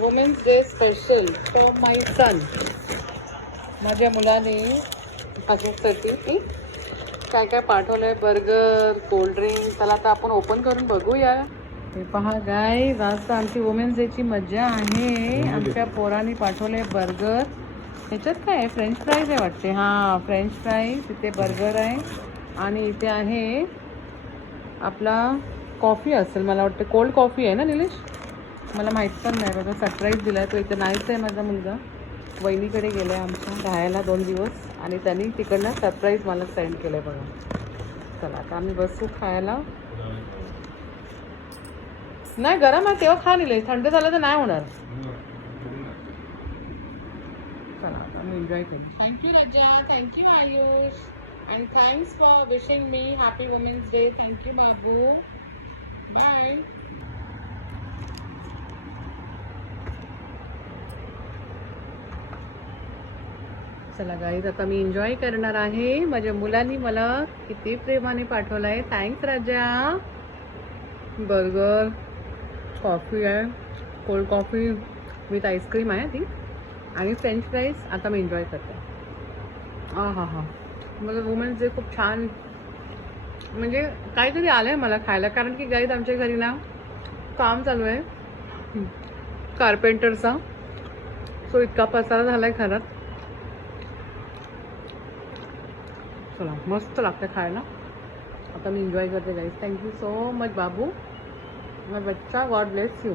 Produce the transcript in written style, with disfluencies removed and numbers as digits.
Women's day special for my son. माझ्या मुलाने माझ्यासाठी ती काय काय पाठवलंय. Burger, cold drink. त्याला आता आपण ओपन करून बघूया. हे पहा गाईज, आज तर आमची वुमेन्स डेची मज्जा आहे. आमच्या पोरांनी पाठवले बर्गर. ह्याच्यात काय आहे? फ्रेंच फ्राईज आहे वाटते. हां, फ्रेंच फ्राईज. इथे बर्गर आहे आणि इथे आहे आपला कॉफी असेल मला वाटतं. कोल्ड कॉफी आहे ना निलेश? मला माहीत पण नाही बघा. सरप्राईज दिला आहे तो. इथं नाहीच आहे माझा मुलगा. वहिनीकडे गेला आहे आमच्या राहायला 2 दिवस आणि त्यांनी तिकडनं सरप्राईज मला सेंड केलं आहे बघा. चला आता आम्ही बसू खायला. नाही, गरम आहे तेव्हा खा निलेश. थंड झालं तर नाही होणार. चला आता मी एन्जॉय करू. थँक्यू राजा, थँक्यू आयुष, आणि thanks for wishing me happy women's day. Thank you बाबू. बाय. चला गाईज, आता मी एन्जॉय करणार आहे. माझ्या मुलांनी मला किती प्रेमाने पाठवलं आहे. थँक्स राजा. बर्गर, कॉफी आहे, कोल्ड कॉफी विथ आईस्क्रीम आहे ती, आणि फ्रेंच फ्राईज. आता मी एन्जॉय करते. हां, मला वुमेन्स डे खूप छान, म्हणजे काहीतरी आलं आहे मला खायला. कारण की गाईज आमच्या घरी ना काम चालू आहे कार्पेंटरचा. सो इतका पसारा झाला आहे घरात. चला मस्त लागतं खायला. आता मी एन्जॉय करते गाईज. थँक्यू सो मच बाबू, माय बच्चा. God bless you.